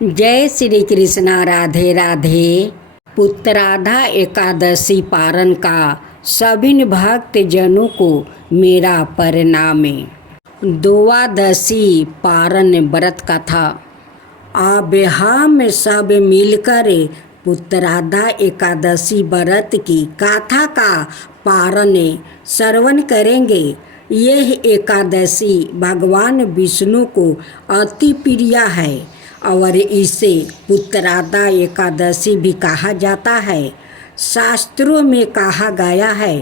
जय श्री कृष्णा। राधे राधे। पुत्राधा एकादशी पारण का सभी भक्त जनों को मेरा प्रणाम। द्वादशी पारण व्रत कथा। अब हम सब मिलकर पुत्राधा एकादशी व्रत की कथा का पारण श्रवण करेंगे। यह एकादशी भगवान विष्णु को अति प्रिय है और इसे पुत्राधा एकादशी भी कहा जाता है। शास्त्रों में कहा गया है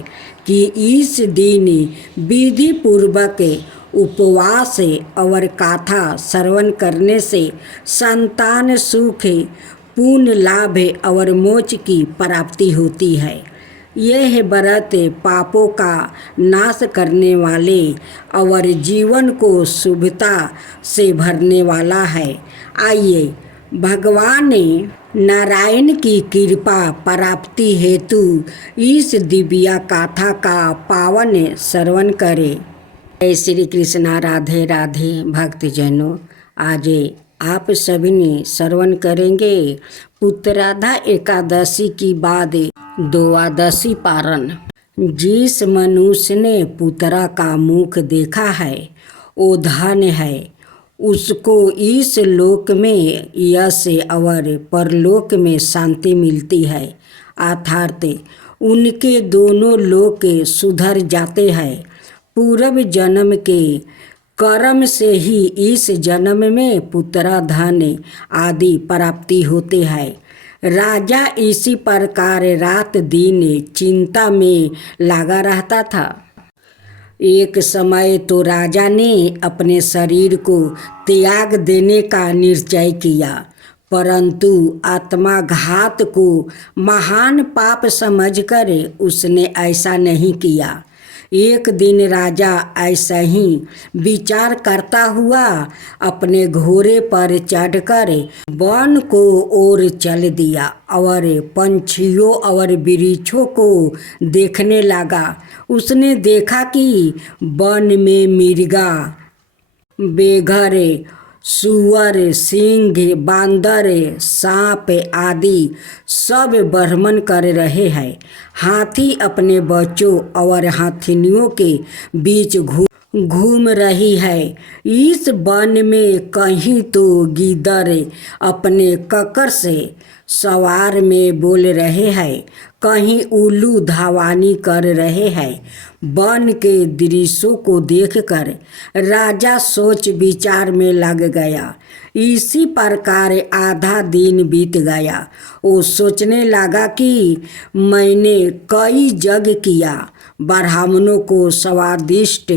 कि इस दिन विधि पूर्वक उपवास और कथा श्रवण करने से संतान सुख, पुण्य लाभ और मोक्ष की प्राप्ति होती है। यह व्रत पापों का नाश करने वाले और जीवन को शुभता से भरने वाला है। आइए भगवान नारायण की कृपा प्राप्ति हेतु इस दिव्य कथा का पावन श्रवण करें। जय श्री कृष्णा। राधे राधे। भक्तजनों, आज आप सभी ने श्रवण करेंगे पुत्राधा एकादशी की बाद द्वादशी पारण। जिस मनुष्य ने पुत्रा का मुख देखा है वो धन्य है। उसको इस लोक में यश और परलोक में शांति मिलती है, अर्थात उनके दोनों लोक सुधर जाते हैं। पूर्व जन्म के कर्म से ही इस जन्म में पुत्र धन आदि प्राप्ति होते हैं। राजा इसी प्रकार रात दिन चिंता में लगा रहता था। एक समय तो राजा ने अपने शरीर को त्याग देने का निश्चय किया, परंतु आत्माघात को महान पाप समझकर उसने ऐसा नहीं किया। एक दिन राजा ऐसा ही विचार करता हुआ अपने घोड़े पर चढ़कर वन को ओर चल दिया और पंछियों और वृक्षों को देखने लगा। उसने देखा कि वन में मिर्गा, बेघर, सुअर, सिंह, बांदर, सांप आदि सब भ्रमण कर रहे हैं। हाथी अपने बच्चों और हाथिनियों के बीच घूम रही है। इस वन में कहीं तो गीदड़ अपने ककर से सवार में बोल रहे हैं, कहीं उल्लू धावानी कर रहे हैं। वन के दृश्यों को देखकर राजा सोच विचार में लग गया। इसी प्रकार आधा दिन बीत गया। वो सोचने लगा कि मैंने कई यज्ञ किया, ब्राह्मणों को स्वादिष्ट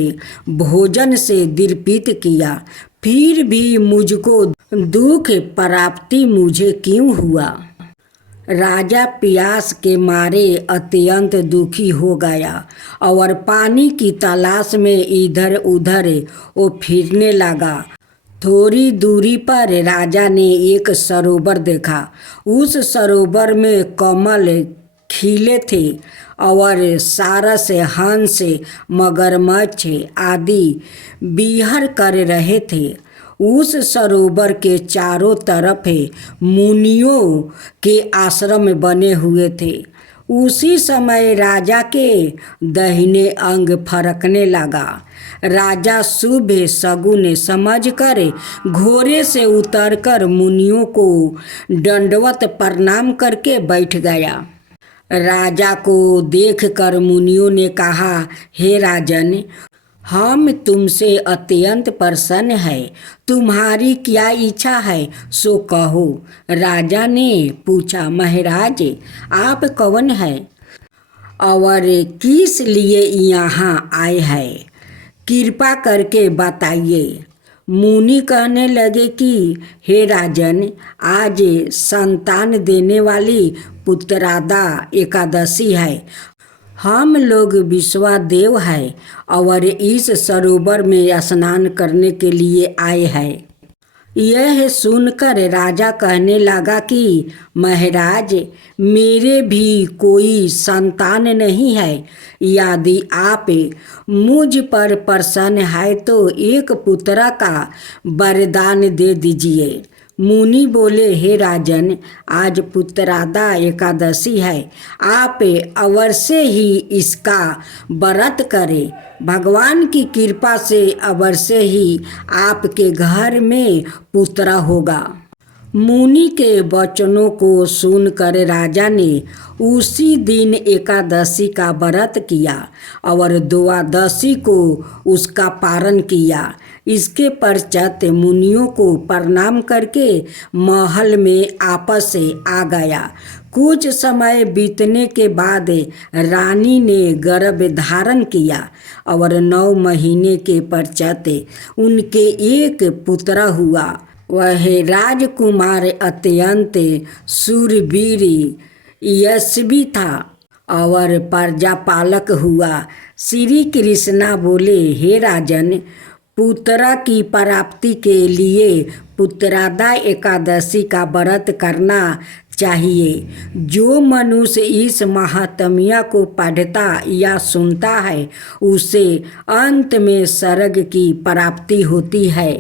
भोजन से दीर्पित किया, फिर भी मुझको दुख प्राप्ति मुझे क्यों हुआ। राजा प्यास के मारे अत्यंत दुखी हो गया और पानी की तलाश में इधर उधर वो फिरने लगा। थोड़ी दूरी पर राजा ने एक सरोवर देखा। उस सरोवर में कमल खिले थे और सारस, हंस, मगरमच्छ आदि विहर कर रहे थे। उस सरोवर के चारों तरफ मुनियों के आश्रम बने हुए थे। उसी समय राजा के दाहिने अंग फरकने लगा। राजा शुभ शगुन समझकर घोड़े से उतरकर मुनियों को दंडवत प्रणाम करके बैठ गया। राजा को देखकर मुनियों ने कहा, हे राजन, हम तुमसे अत्यंत प्रसन्न हैं। तुम्हारी क्या इच्छा है सो कहो। राजा ने पूछा, महाराज आप कौन हैं और किस लिए यहाँ आए हैं, कृपा करके बताइए। मुनि कहने लगे कि हे राजन, आज संतान देने वाली पुत्राधा एकादशी है। हम लोग विश्वादेव हैं और इस सरोवर में स्नान करने के लिए आए हैं। यह सुनकर राजा कहने लगा कि महाराज, मेरे भी कोई संतान नहीं है। यदि आप मुझ पर प्रसन्न है तो एक पुत्र का वरदान दे दीजिए। मुनि बोले, हे राजन, आज पुत्रदा एकादशी है, आप अवश्य ही इसका व्रत करें। भगवान की कृपा से अवश्य ही आपके घर में पुत्र होगा। मुनि के वचनों को सुनकर राजा ने उसी दिन एकादशी का व्रत किया और द्वादशी को उसका पारण किया। इसके पश्चात मुनियों को प्रणाम करके महल में आपस से आ गया। कुछ समय बीतने के बाद रानी ने गर्भ धारण किया और 9 महीने के पश्चात उनके एक पुत्र हुआ। वह राजकुमार अत्यंत शूरवीर यशस्वी था और प्रजापालक हुआ। श्री कृष्णा बोले, हे राजन, पुत्र की प्राप्ति के लिए पुत्रदा एकादशी का व्रत करना चाहिए। जो मनुष्य इस महात्म्य को पढ़ता या सुनता है उसे अंत में स्वर्ग की प्राप्ति होती है।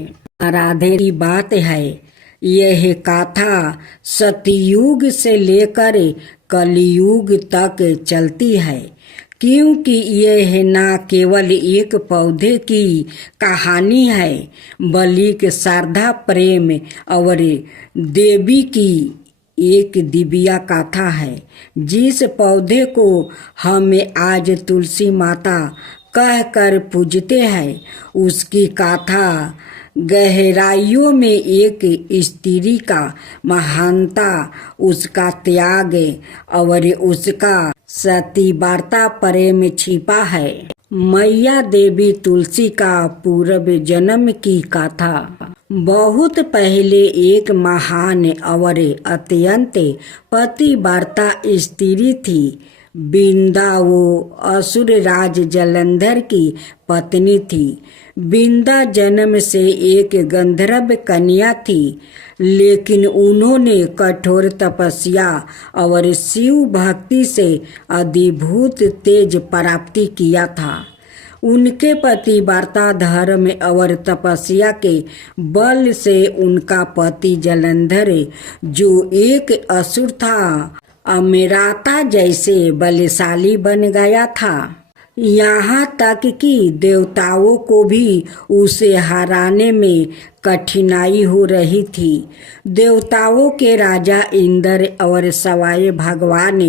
राधे की बात है, यह गाथा सतयुग से लेकर कलयुग तक चलती है, क्योंकि यह न केवल एक पौधे की कहानी है बल्कि श्रद्धा, प्रेम और देवी की एक दिव्य गाथा है। जिस पौधे को हम आज तुलसी माता कहकर पूजते हैं, उसकी गाथा गहराइयों में एक स्त्री का महानता, उसका त्याग और उसका सतीव्रता प्रेम छिपा है। मैया देवी तुलसी का पूर्व जन्म की कथा। बहुत पहले एक महान और अत्यंत पतिव्रता स्त्री थी। बिंदा वो असुर राज जलंधर की पत्नी थी। बिंदा जन्म से एक गंधर्व कन्या थी, लेकिन उन्होंने कठोर तपस्या और शिव भक्ति से अद्भुत तेज प्राप्ति किया था। उनके पतिव्रता धर्म और तपस्या के बल से उनका पति जलंधर, जो एक असुर था, अमृता जैसे बलशाली बन गया था। यहाँ तक कि देवताओं को भी उसे हराने में कठिनाई हो रही थी। देवताओं के राजा इंद्र और सवाए भगवान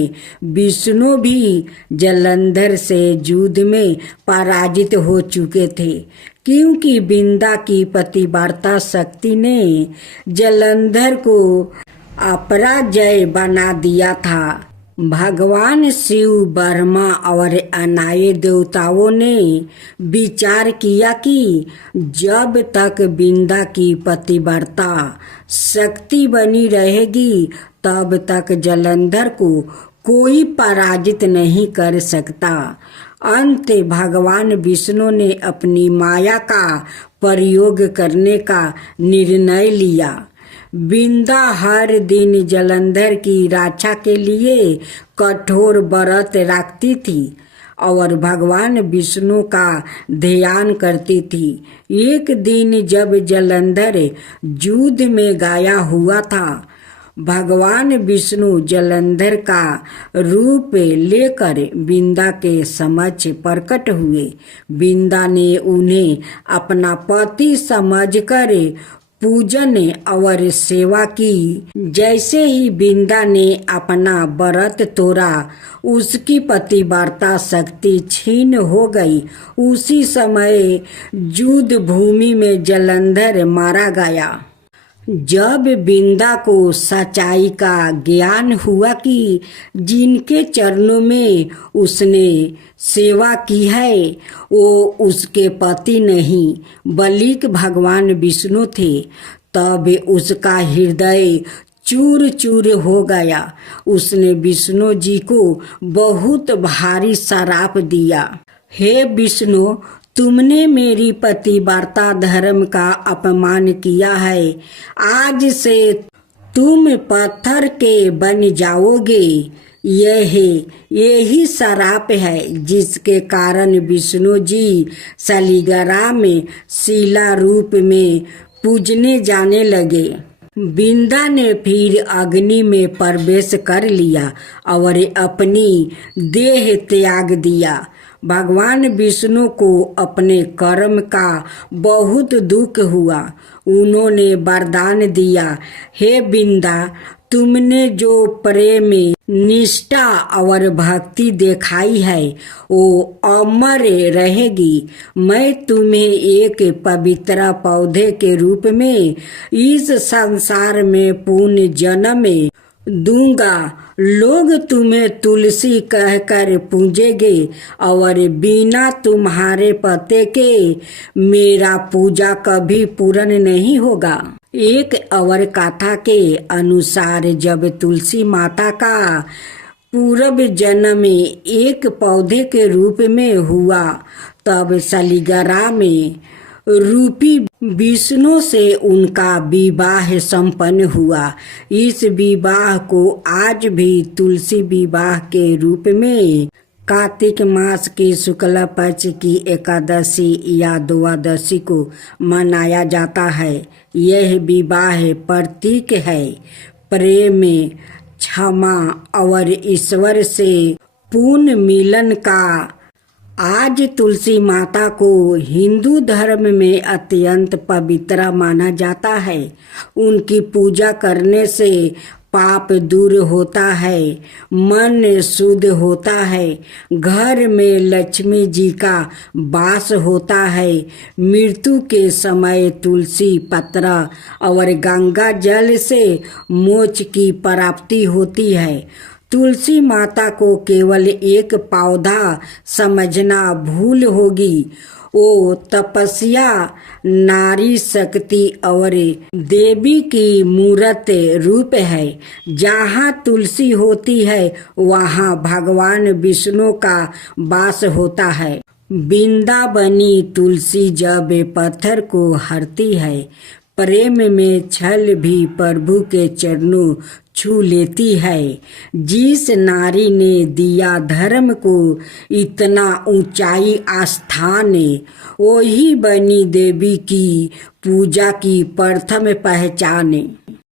विष्णु भी जलंधर से युद्ध में पराजित हो चुके थे, क्योंकि बिंदा की पतिव्रता शक्ति ने जलंधर को अपराजय बना दिया था। भगवान शिव, ब्रह्मा और अन्य देवताओं ने विचार किया कि जब तक बिंदा की पतिव्रता शक्ति बनी रहेगी तब तक जलंधर को कोई पराजित नहीं कर सकता। अंत भगवान विष्णु ने अपनी माया का प्रयोग करने का निर्णय लिया। बिंदा हर दिन जलंधर की रक्षा के लिए कठोर व्रत रखती थी और भगवान विष्णु का ध्यान करती थी। एक दिन जब जलंधर युद्ध में गाया हुआ था, भगवान विष्णु जलंधर का रूप लेकर बिंदा के समक्ष प्रकट हुए। बिंदा ने उन्हें अपना पति समझकर पूजन और सेवा की। जैसे ही बिंदा ने अपना व्रत तोड़ा, उसकी पतिव्रता शक्ति छीन हो गई। उसी समय युद्ध भूमि में जलंधर मारा गया। जब बिंदा को सच्चाई का ज्ञान हुआ कि जिनके चरणों में उसने सेवा की है वो उसके पति नहीं बल्कि भगवान विष्णु थे, तब उसका हृदय चूर चूर हो गया। उसने विष्णु जी को बहुत भारी श्राप दिया। हे विष्णु, तुमने मेरी पतिव्रता धर्म का अपमान किया है। आज से तुम पत्थर के बन जाओगे। यही श्राप है जिसके कारण विष्णु जी शालिग्राम में शिला रूप में पूजने जाने लगे। बिंदा ने फिर अग्नि में प्रवेश कर लिया और अपनी देह त्याग दिया। भगवान विष्णु को अपने कर्म का बहुत दुख हुआ। उन्होंने वरदान दिया, हे बिंदा, तुमने जो प्रेम, निष्ठा और भक्ति दिखाई है वो अमर रहेगी। मैं तुम्हें एक पवित्र पौधे के रूप में इस संसार में पुण्य जन्म दूंगा। लोग तुम्हें तुलसी कहकर पूजेंगे और बिना तुम्हारे पते के मेरा पूजा कभी पूर्ण नहीं होगा। एक और कथा के अनुसार जब तुलसी माता का पूर्व जन्म में एक पौधे के रूप में हुआ तब सलीगरा में रूपी विष्णु से उनका विवाह संपन्न हुआ। इस विवाह को आज भी तुलसी विवाह के रूप में कार्तिक मास की शुक्ल पक्ष की एकादशी या द्वादशी को मनाया जाता है। यह विवाह प्रतीक है प्रेम, क्षमा और ईश्वर से पूर्ण मिलन का। आज तुलसी माता को हिंदू धर्म में अत्यंत पवित्र माना जाता है। उनकी पूजा करने से पाप दूर होता है, मन शुद्ध होता है, घर में लक्ष्मी जी का वास होता है। मृत्यु के समय तुलसी पत्र और गंगा जल से मोक्ष की प्राप्ति होती है। तुलसी माता को केवल एक पौधा समझना भूल होगी। वो तपस्या, नारी शक्ति और देवी की मूर्त रूप है। जहाँ तुलसी होती है वहाँ भगवान विष्णु का वास होता है। वृंदावनी तुलसी जब पत्थर को हरती है, प्रेम में छल भी प्रभु के चरणों छू लेती है। जिस नारी ने दिया धर्म को इतना ऊंचाई आस्थान, वही बनी देवी की पूजा की प्रथम पहचान।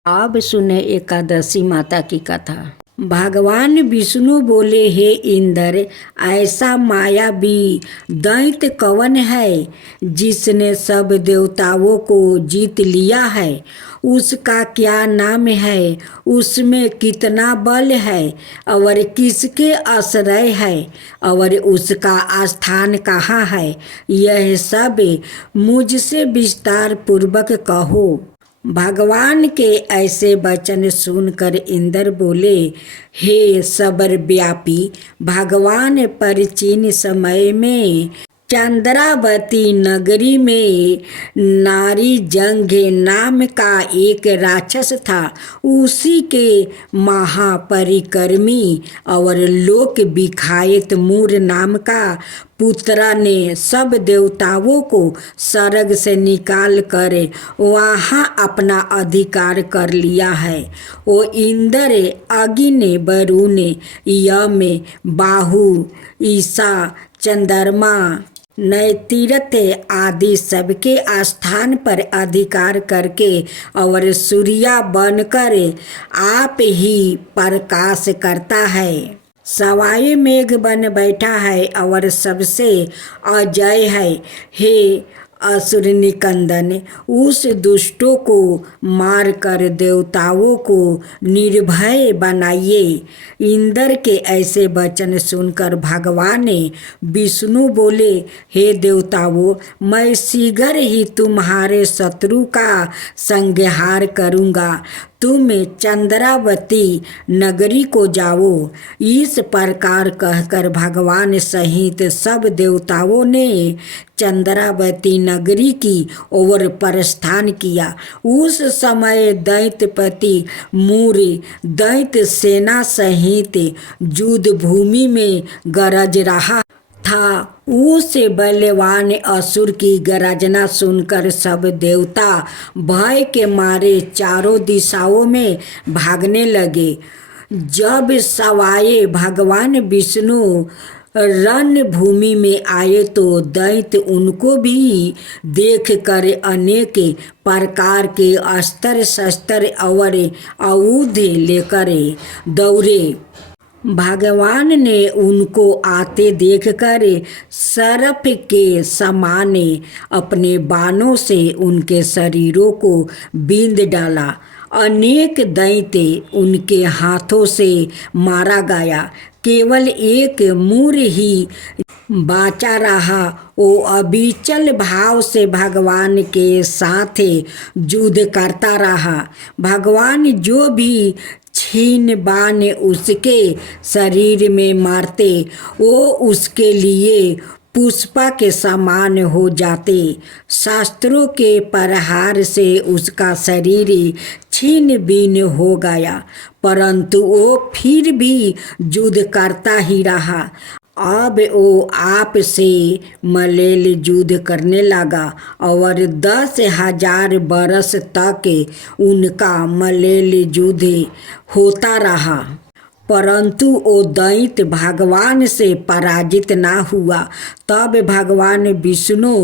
अब सुने एकादशी माता की कथा। भगवान विष्णु बोले, हे इंद्र, ऐसा मायावी दैत्य कौन है जिसने सब देवताओं को जीत लिया है? उसका क्या नाम है? उसमें कितना बल है और किसके आश्रय है और उसका स्थान कहाँ है? यह सब मुझसे विस्तार पूर्वक कहो। भगवान के ऐसे वचन सुनकर इंद्र बोले, हे सर्वव्यापी, भगवान प्राचीन समय में चंद्रावती नगरी में नारी जंघ नाम का एक राक्षस था। उसी के महापरिक्रमी और लोक विख्यात मूर नाम का पुत्र ने सब देवताओं को स्वर्ग से निकाल कर वहाँ अपना अधिकार कर लिया है। वो इंद्र, अग्नि, वरुण, यम, बाहु, ईशा, चंद्रमा, नैतिरथ आदि सबके स्थान पर अधिकार करके और सूर्या बनकर आप ही प्रकाश करता है। सवाए मेघ बन बैठा है और सबसे अजय है। हे असुर निकंदन, उस दुष्टों को मारकर देवताओं को निर्भय बनाइए। इंद्र के ऐसे वचन सुनकर भगवान विष्णु बोले, हे देवताओं, मैं शीघ्र ही तुम्हारे शत्रु का संहार करूँगा। तुम चंद्रावती नगरी को जाओ। इस प्रकार कहकर भगवान सहित सब देवताओं ने चंद्रावती नगरी की ओर प्रस्थान किया। उस समय दैत्यपति मूर दैत्य सेना सहित युद्ध भूमि में गरज रहा था। उस बलवान असुर की गर्जना सुनकर सब देवता भय के मारे चारों दिशाओं में भागने लगे। जब सवाए भगवान विष्णु रणभूमि में आए तो दैत्य उनको भी देख कर अनेक प्रकार के अस्त्र शस्त्र और आयुध लेकर दौड़े। भगवान ने उनको आते देखकर सर्प के समान अपने बाणों से उनके शरीरों को बींध डाला। अनेक दैत्य उनके हाथों से मारा गया। केवल एक मूर ही बाचा रहा। वो अविचल भाव से भगवान के साथ युद्ध करता रहा। भगवान जो भी छीन बाण उसके शरीर में मारते वो उसके लिए पुष्पा के समान हो जाते। शास्त्रों के प्रहार से उसका शरीर छीन बीन हो गया, परंतु वो फिर भी युद्ध करता ही रहा। अब वो आप से मलेल युद्ध करने लगा और 10,000 बरस तक उनका मलेल युद्ध होता रहा, परंतु वो दैत्य भगवान से पराजित ना हुआ। तब भगवान विष्णु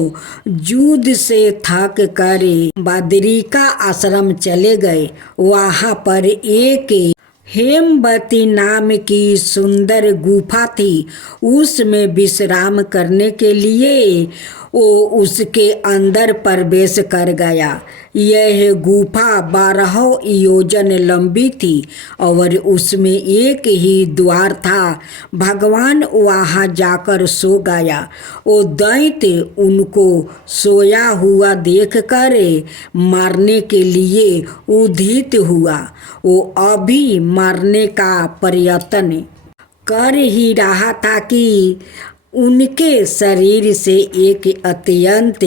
युद्ध से थक कर बद्रिका आश्रम चले गए। वहाँ पर एक हेमवती नाम की सुंदर गुफा थी। उसमें विश्राम करने के लिए वो उसके अंदर प्रवेश कर गया। यह गुफा 12 योजन लंबी थी और उसमें एक ही द्वार था। भगवान वहाँ जाकर सो गया। वो दैत्य उनको सोया हुआ देखकर मारने के लिए उद्यत हुआ। वो अभी मारने का प्रयत्न कर ही रहा था कि उनके शरीर से एक अत्यंत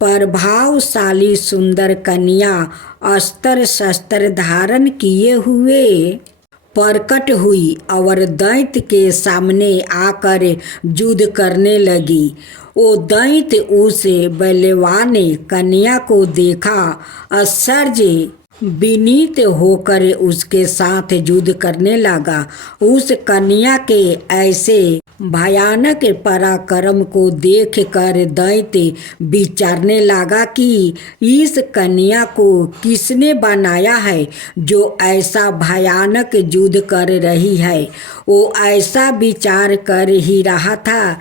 प्रभावशाली सुंदर कन्या अस्त्र शस्त्र धारण किए हुए प्रकट हुई और दैत्य के सामने आकर युद्ध करने लगी। वो दैत्य उस बलवान कन्या को देखा, आश्चर्य विनीत होकर उसके साथ युद्ध करने लगा। उस कन्या के ऐसे भयानक पराक्रम को देखकर दैत्य विचारने लगा कि इस कन्या को किसने बनाया है जो ऐसा भयानक युद्ध कर रही है। वो ऐसा विचार कर ही रहा था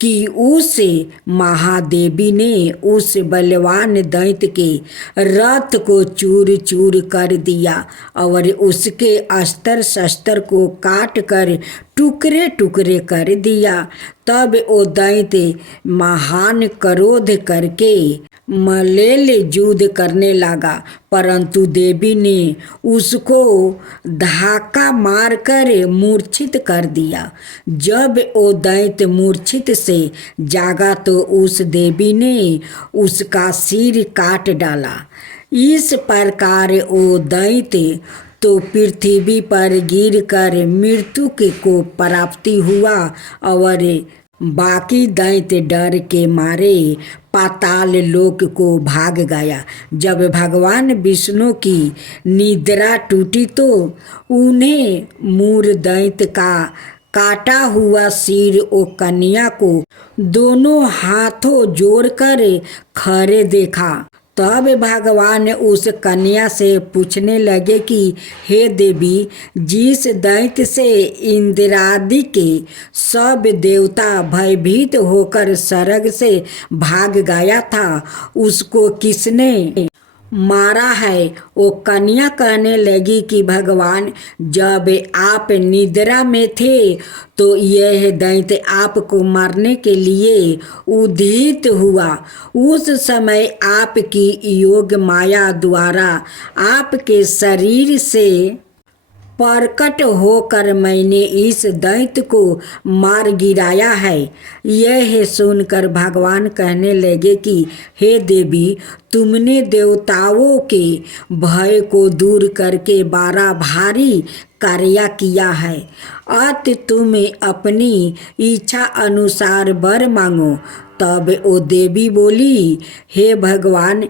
कि उस महादेवी ने उस बलवान दैत्य के रथ को चूर चूर कर दिया और उसके अस्त्र शस्त्र को काट कर टुकड़े टुकड़े कर दिया। तब वो दैत्य महान क्रोध करके मलेल युद्ध करने लगा, परंतु देवी ने उसको धक्का मारकर मूर्छित कर दिया। जब वो दैत्य मूर्छित से जागा तो उस देवी ने उसका सिर काट डाला। इस प्रकार वो दैत्य तो पृथ्वी पर गिरकर मृत्यु को प्राप्ति हुआ और बाकी दैत्य डर के मारे पाताल लोक को भाग गया। जब भगवान विष्णु की निद्रा टूटी तो उन्हें मूर दैत्य का काटा हुआ सिर ओ कन्या को दोनों हाथों जोड़कर खड़े देखा। तब भगवान उस कन्या से पूछने लगे कि हे देवी, जिस दैत्य से इंद्रादि के सब देवता भयभीत होकर स्वर्ग से भाग गया था, उसको किसने मारा है? वो कन्या कहने लगी कि भगवान, जब आप निद्रा में थे तो यह दैत्य आपको मारने के लिए उद्यत हुआ। उस समय आपकी योग माया द्वारा आपके शरीर से प्रकट होकर मैंने इस दैत्य को मार गिराया है। यह सुनकर भगवान कहने लगे कि हे देवी, तुमने देवताओं के भय को दूर करके बड़ा भारी कार्य किया है। अत तुम अपनी इच्छा अनुसार वर मांगो। तब वो देवी बोली, हे भगवान,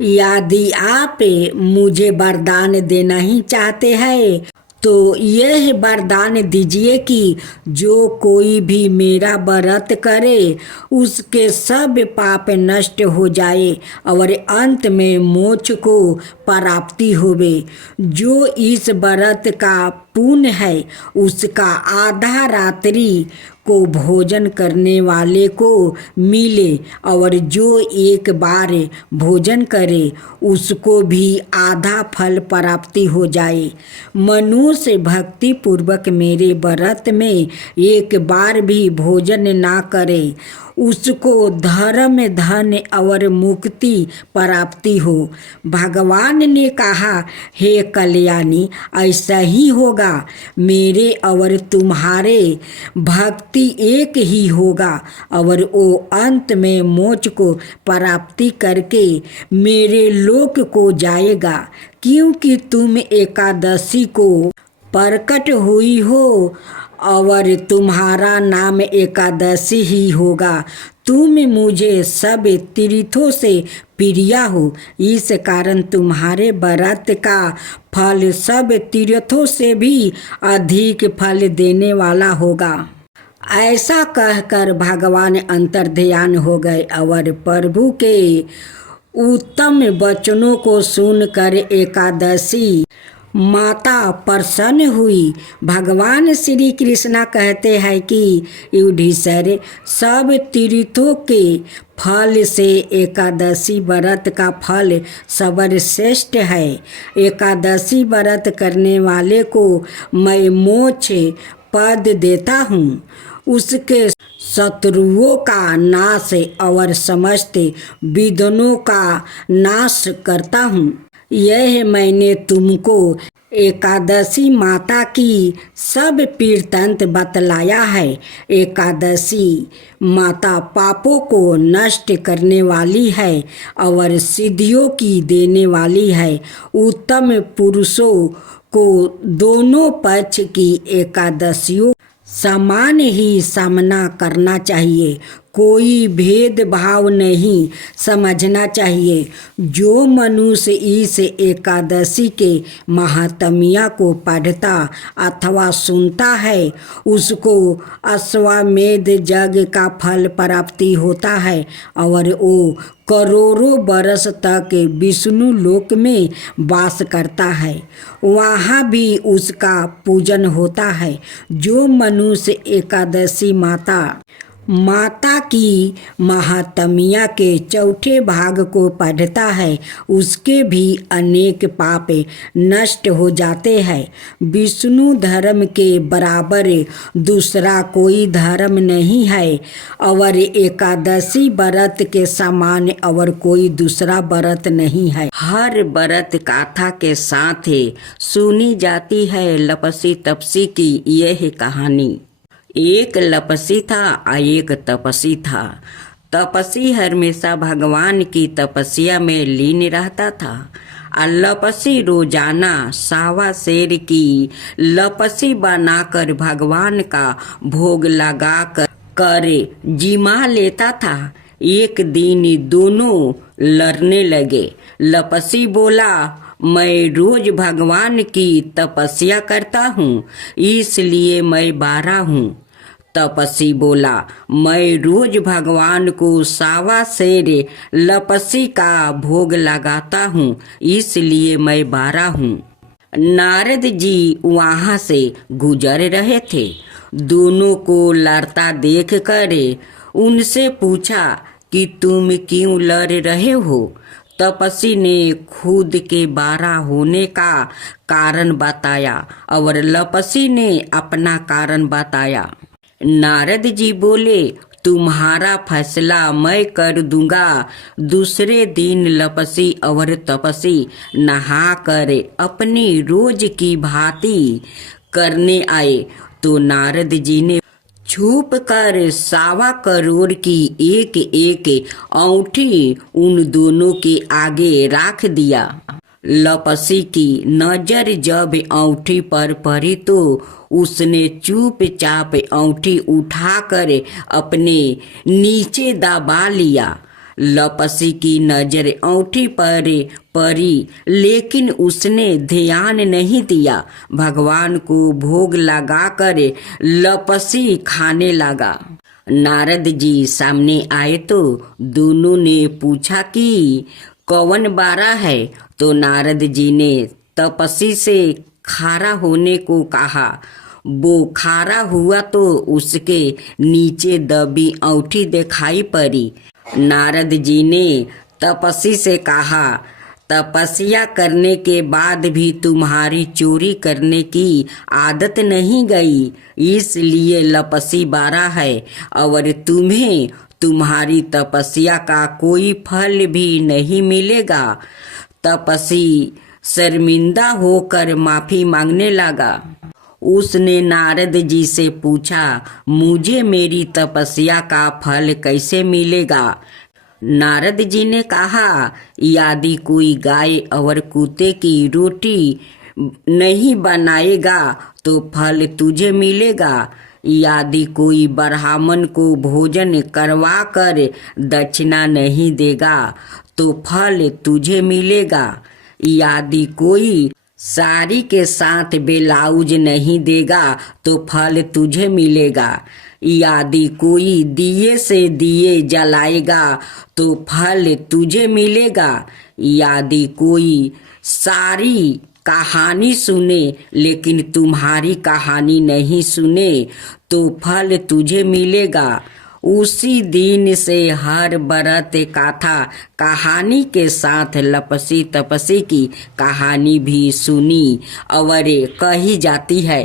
यदि आप मुझे वरदान देना ही चाहते हैं तो यह वरदान दीजिए कि जो कोई भी मेरा व्रत करे उसके सब पाप नष्ट हो जाए और अंत में मोक्ष को प्राप्ति होवे। जो इस व्रत का पुण्य है उसका आधा रात्रि को भोजन करने वाले को मिले और जो एक बार भोजन करे उसको भी आधा फल प्राप्ति हो जाए। मनुष्य भक्ति पूर्वक मेरे व्रत में एक बार भी भोजन ना करे उसको धर्म धन और मुक्ति प्राप्ति हो। भगवान ने कहा, हे कल्याणी, ऐसा ही होगा। मेरे और तुम्हारे भक्ति एक ही होगा और वो अंत में मोक्ष को प्राप्ति करके मेरे लोक को जाएगा, क्योंकि तुम एकादशी को प्रकट हुई हो और तुम्हारा नाम एकादशी ही होगा। तुम मुझे सब तीर्थों से प्रिया हो, इस कारण तुम्हारे व्रत का फल सब तीर्थों से भी अधिक फल देने वाला होगा। ऐसा कहकर भगवान अंतर्ध्यान हो गए और प्रभु के उत्तम वचनों को सुनकर एकादशी माता प्रसन्न हुई। भगवान श्री कृष्णा कहते हैं कि युधिष्ठिर, सब तीर्थों के फल से एकादशी व्रत का फल सर्वश्रेष्ठ है। एकादशी व्रत करने वाले को मैं मोक्ष पद देता हूँ, उसके शत्रुओं का नाश और समस्त विघ्नों का नाश करता हूँ। यह मैंने तुमको एकादशी माता की सब वृत्तांत बतलाया है। एकादशी माता पापों को नष्ट करने वाली है और सिद्धियों की देने वाली है। उत्तम पुरुषों को दोनों पक्ष की एकादशियों समान ही सामना करना चाहिए, कोई भेदभाव नहीं समझना चाहिए। जो मनुष्य इस एकादशी के महात्म्य को पढ़ता अथवा सुनता है उसको अश्वमेध यज्ञ का फल प्राप्ति होता है और वो करोड़ों बरस तक विष्णु लोक में वास करता है, वहाँ भी उसका पूजन होता है। जो मनुष्य एकादशी माता की महात्म्य के चौथे भाग को पढ़ता है उसके भी अनेक पाप नष्ट हो जाते हैं। विष्णु धर्म के बराबर दूसरा कोई धर्म नहीं है और एकादशी व्रत के समान और कोई दूसरा व्रत नहीं है। हर व्रत गाथा के साथ सुनी जाती है लपसी तपसी की यह कहानी। एक लपसी था और एक तपसी था। तपसी हमेशा भगवान की तपस्या में लीन रहता था और लपसी रोजाना सावा शेर की लपसी बनाकर भगवान का भोग लगा कर जिमा लेता था। एक दिन दोनों लड़ने लगे। लपसी बोला, मैं रोज भगवान की तपस्या करता हूँ इसलिए मैं बारा हूँ। तपसी बोला, मैं रोज भगवान को सावा शेर लपसी का भोग लगाता हूँ इसलिए मैं बारा हूँ। नारद जी वहाँ से गुजर रहे थे। दोनों को लड़ता देख कर उनसे पूछा कि तुम क्यों लड़ रहे हो। तपसी ने खुद के बारा होने का कारण बताया और लपसी ने अपना कारण बताया। नारद जी बोले, तुम्हारा फैसला मैं कर दूंगा। दूसरे दिन लपसी और तपसी नहा कर अपनी रोज की भांति करने आए तो नारद जी ने छुप कर 1.25 करोड़ की एक एक औंठी उन दोनों के आगे रख दिया। लपसी की नजर जब औंठी पर पड़ी तो उसने चुपचाप औंठी उठाकर अपने नीचे दबा लिया। लपसी की नजर औंठी पर पड़ी, लेकिन उसने ध्यान नहीं दिया। भगवान को भोग लगाकर लपसी खाने लगा। नारद जी सामने आए तो दोनों ने पूछा कि कौन बारा है। तो नारद जी ने तपसी से खारा होने को कहा। वो खारा हुआ तो उसके नीचे दबी औंठी दिखाई पड़ी। नारद जी ने तपसी से कहा, तपस्या करने के बाद भी तुम्हारी चोरी करने की आदत नहीं गई, इसलिए लपसी बारा है और तुम्हें तुम्हारी तपस्या का कोई फल भी नहीं मिलेगा। तपसी शर्मिंदा होकर माफी मांगने लगा। उसने नारद जी से पूछा, मुझे मेरी तपस्या का फल कैसे मिलेगा। नारद जी ने कहा, यदि कोई गाय और कुत्ते की रोटी नहीं बनाएगा तो फल तुझे मिलेगा। यदि कोई ब्राह्मण को भोजन करवा कर दक्षिणा नहीं देगा तो फल तुझे मिलेगा। यदि कोई साड़ी के साथ ब्लाउज नहीं देगा तो फल तुझे मिलेगा। यदि कोई दिए से दिए जलाएगा तो फल तुझे मिलेगा। यदि कोई सारी कहानी सुने लेकिन तुम्हारी कहानी नहीं सुने तो फल तुझे मिलेगा। उसी दिन से हर बरत कथा कहानी के साथ लपसी तपसी की कहानी भी सुनी और कही जाती है।